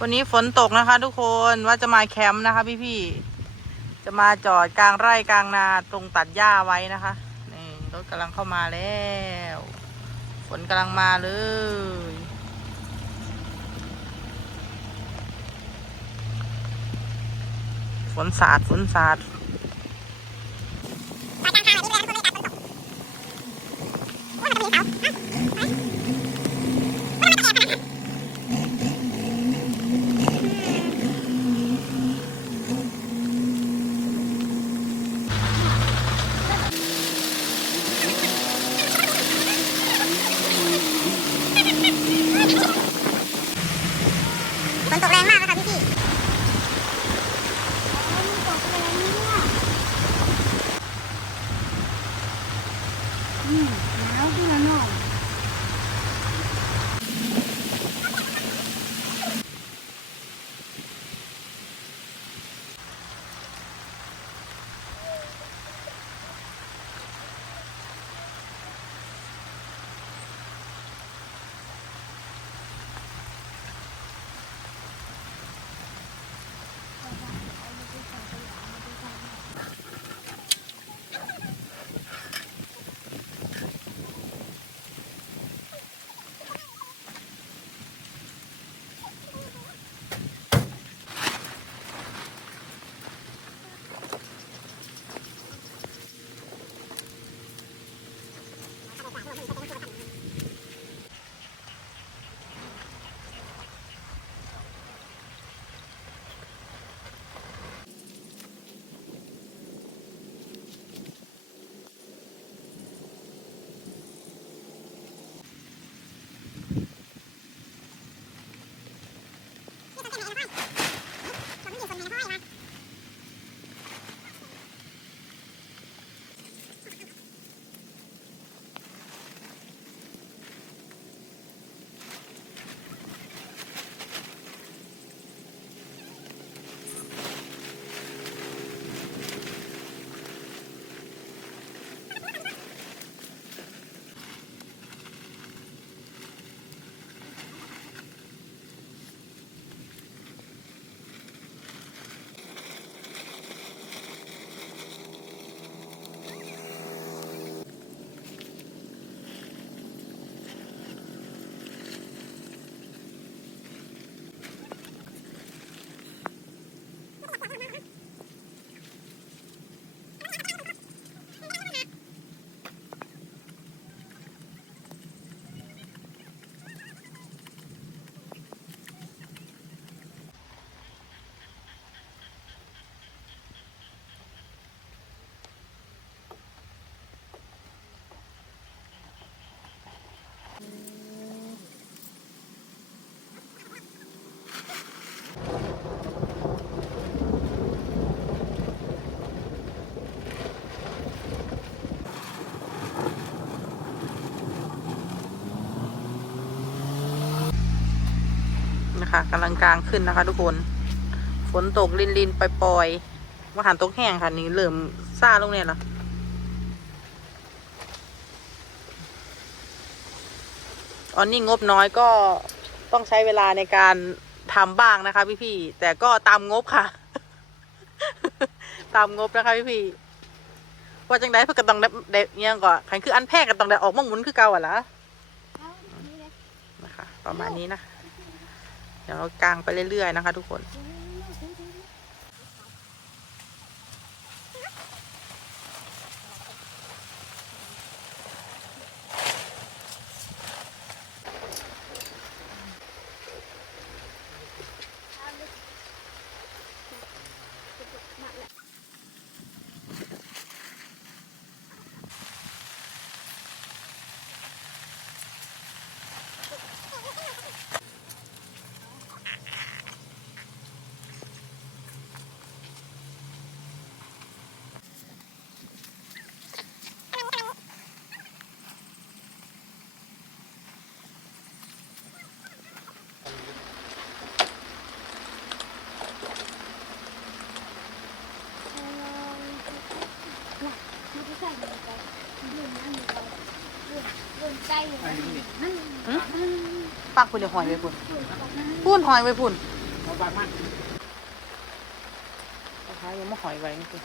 วันนี้ฝนตกนะคะ ทุกคนว่าจะมาแคมป์นะคะ พี่ๆจะมาจอดกลางไร่กลางนาตรงตัดหญ้าไว้นะคะนี่รถกำลังเข้ามาแล้ว ฝนกำลังมาเลยฝนสาดฝนสาด คะกำลังกลางขึ้นนะคะ ทุกคน ฝนตกลินลินปปล่อยๆว่าหันตกแห้งค่ะนี่เริ่มซาลงเนี่ยเหรออันนี้งบน้อยก็ต้องใช้เวลาในการทำบ้างนะคะ พี่ๆแต่ก็ตามงบค่ะ ตามงบนะคะพี่ๆว่าจังได้เพื่อก็ต้องได้ได้เนี่ยก่อนขันคืออันแพงก็ต้องได้ออกมาหมุนคือเก่าอะล่ะนะคะ ประมาณนี้นะคะ เดี๋ยวเรากางไปเรื่อยๆนะคะ ทุกคน ปักพุ่นเดี๋ยวหอยไว้พุ่นพุ่นหอยไว้พุ่นเอาบางมันนะคะยังไม่หอยไว้นี่คือ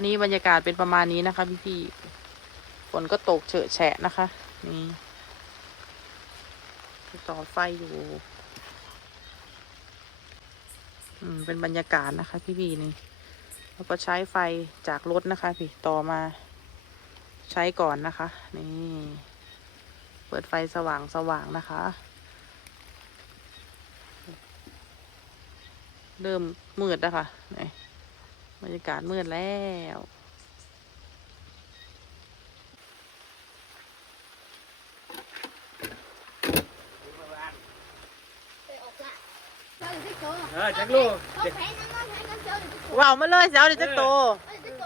อนนี้บรรยากาศเป็นประมาณนี้นะคะ พี่พี่ๆฝนก็ตกเฉอะแฉะนะคะ นี่ต่อไฟอยู่ อืม เป็นบรรยากาศนะคะ พี่พี่ๆนี่แล้วก็ใช้ไฟจากรถนะคะ พี่ต่อมา ใช้ก่อนนะคะ นี่ เปิดไฟสว่างสว่างนะคะ เริ่มมืดแล้วค่ะนี่ บรรยากาศมืดแล้วไปออกละเจ้าอยู่ที่โตเออจักลูกเอาแผงนั่งนั่งแผงนั่งเจ้าอยู่ที่โตว้าวมาเลยเจ้าเดี๋ยวจะโตเอาอยู่ที่โต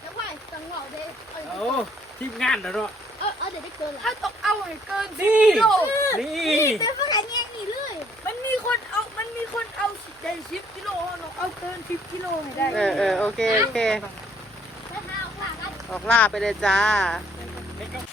แล้วว่าตังเหว่าเด้เอาอยู่เอาที่โตทีมงานแล้วเนาะเอาเอาเดี๋ยวได้เกินละเอาตกเอาให้เกินนี่นี่เป็น ได้สิบกิโลหนูเอาเกินสิบกิโลไม่ได้เออเออโอเคโอเคไปหาเอาหลังกันออกล่าไปเลยจ้าต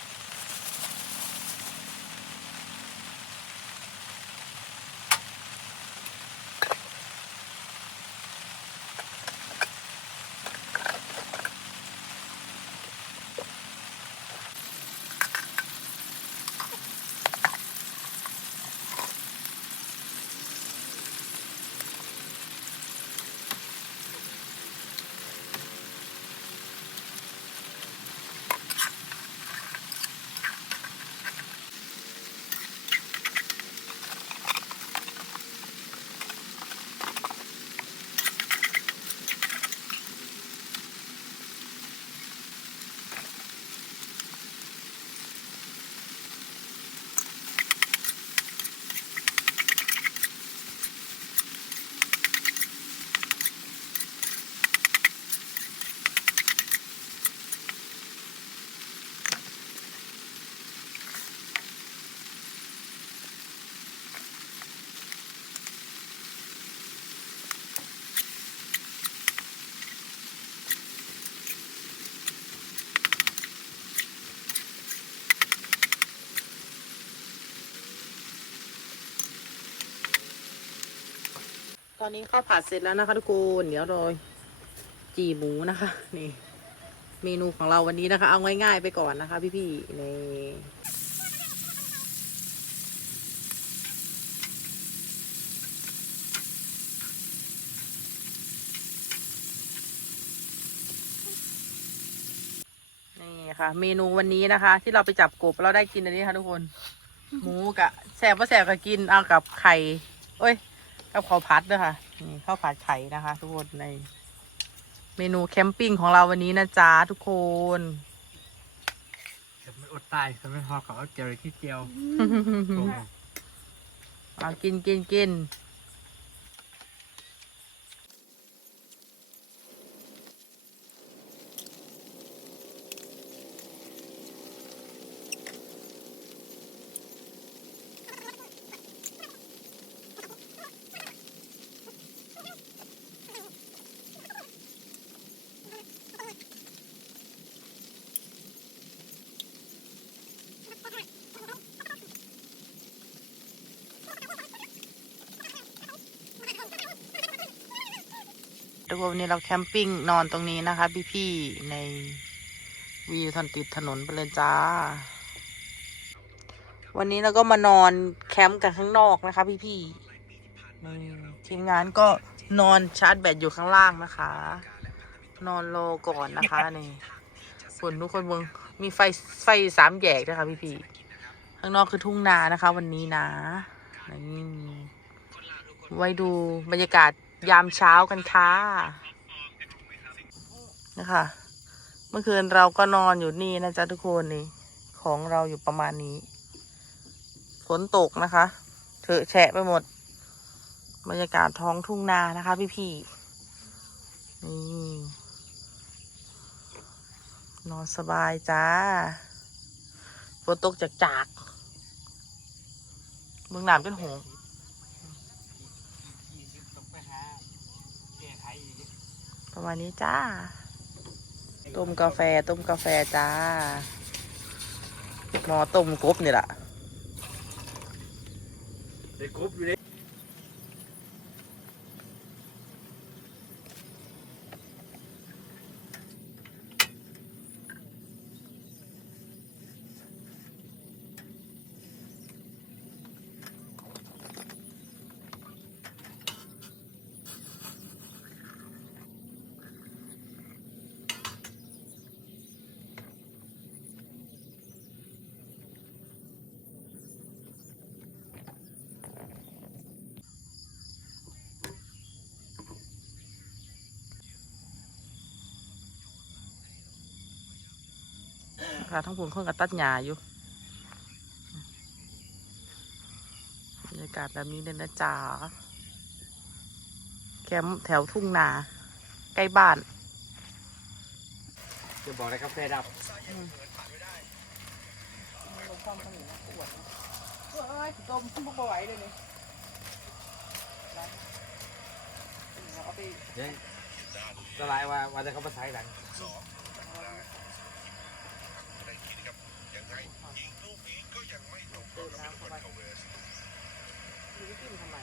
อนนี้ข้าวผัดเสร็จแล้วนะคะทุกคนเดี๋ยวรอจีหมูนะคะ นี่ เมนูของเราวันนี้นะคะ เอาง่ายๆไปก่อนนะคะ พี่ๆนี่นี่ค่ะเมนูวันนี้นะคะ ที่เราไปจับกบเราได้กินอันนี้ค่ะทุกคน หมูกะแสบว่าแสบก็กินเอากับไข่ เอ้ย กับข้าวผัดด้วยค่ะนี่ข้าวผัดไข่นะคะ ทุกคนใน เมนูแคมปิ้งของเราวันนี้นะจ๊ะทุกคนจะไม่อดตายจะไม่พอเขาเอาเจียวที่เจียวเอากินกินกิน กคนวันนี้เราแคมปิ้งนอนตรงนี้นะคะ พี่ๆในวิวทันติดถนนไปเลยจ้า วันนี้เราก็มานอนแคมป์กันข้างนอกนะคะ พี่ๆนี่ทีมงานก็นอนชาร์จแบตอยู่ข้างล่างนะคะ นอนรอก่อนนะคะนี่ฝนทุกคนเมืองมีไฟไฟสามแยกนะคะพี่พี่ๆข้างนอกคือทุ่งนานะคะ วันนี้นะนี่ไว้ดูบรรยากาศ ยามเช้ากันค่ะนะคะ เมื่อคืนเราก็นอนอยู่นี่นะจ๊ะทุกคนนี่ ของเราอยู่ประมาณนี้ฝนตกนะคะเถอะแฉะไปหมด บรรยากาศท้องทุ่งนานะคะ พี่พี่นี่นอนสบายจ้าฝนตกจากจากเมืองหนามจนหง ยี่สิบต้องไปหาแก้ไขอีก ประมาณนี้จ้า ต้มกาแฟต้มกาแฟจ้า หมอต้มกบนี่แหละ ครบอยู่เลยค่ะทั้งผลคนกับตัดหญ้าอยู่บรรยากาศแบบนี้เลยนะจ๊ะแคมป์แถวทุ่งนา ใกล้บ้านจะบอกอะไรกาแฟดับต้มบ่ไหวเลยนี่เอาไปยังสลายว่าว่าจะเขามาใช้หลัง เติม น้ำเข้าไปดูวิกินทำไม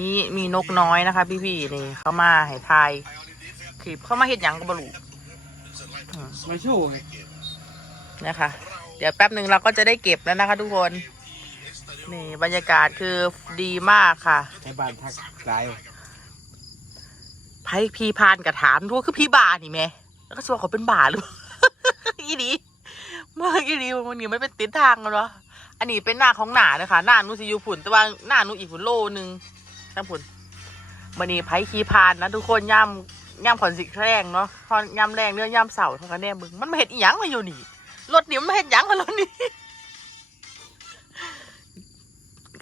นี่มีนกน้อยนะคะ พี่ๆนี่เขามาให้ทายคลิปเขามาเห็ดหยังกับบลูอืมมาโชว์ไงนะคะ เดี๋ยวแป๊บหนึ่งเราก็จะได้เก็บแล้วนะคะ ทุกคน นี่บรรยากาศคือดีมากค่ะในบ้านทักหลายไพ่พี่พานกระถามทั่วคือพี่บานี่แม่แล้วก็สวาเขาเป็นบาหรืออีดีเมื่ออีดีมันนี่ไม่เป็นติดทางกันวะอันนี้เป็นหน้าของหนานะคะหน้าหนูสิอยูฝุ่นแต่ว่าหน้าหนูอีกฝุ่นโลนึง น้ำฝุ่นมันนี่ไพ่ขี้พานนะทุกคนย่ำย่ำขอนสิกแรงเนาะพอย่ำแรงเรื่องย่ำเสาเท่ากันแน่มึงมันมาเห็ดอีหยังมาอยู่นี่รถนี่มันมาเห็ดหยังมารถนี่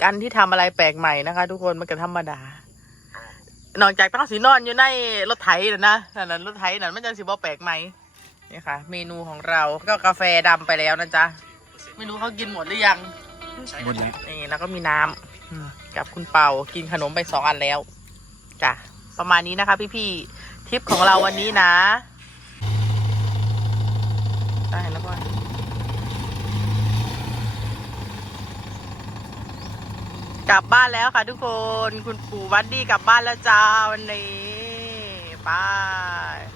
การที่ทำอะไรแปลกใหม่นะคะ ทุกคนมันก็ธรรมดานอกจากต้องสีนอนอยู่ในรถไถน่ะนะนั่นนะรถไถนั่นมันจะสีบอแปลกไหมนี่ค่ะ เมนูของเราก็กาแฟดำไปแล้วนะจ๊ะไม่รู้เขากินหมดหรือยังหมดแล้วนี่แล้วก็มีน้ำอืม กับคุณเปากินขนมไปสองอันแล้วจ้ะประมาณนี้นะคะ พี่ๆทริปของเราวันนี้นะได้แล้วก่อนกลับบ้านแล้วค่ะทุกคน คุณปู่วัดดี้กลับบ้านแล้วจ้าวันนี้บาย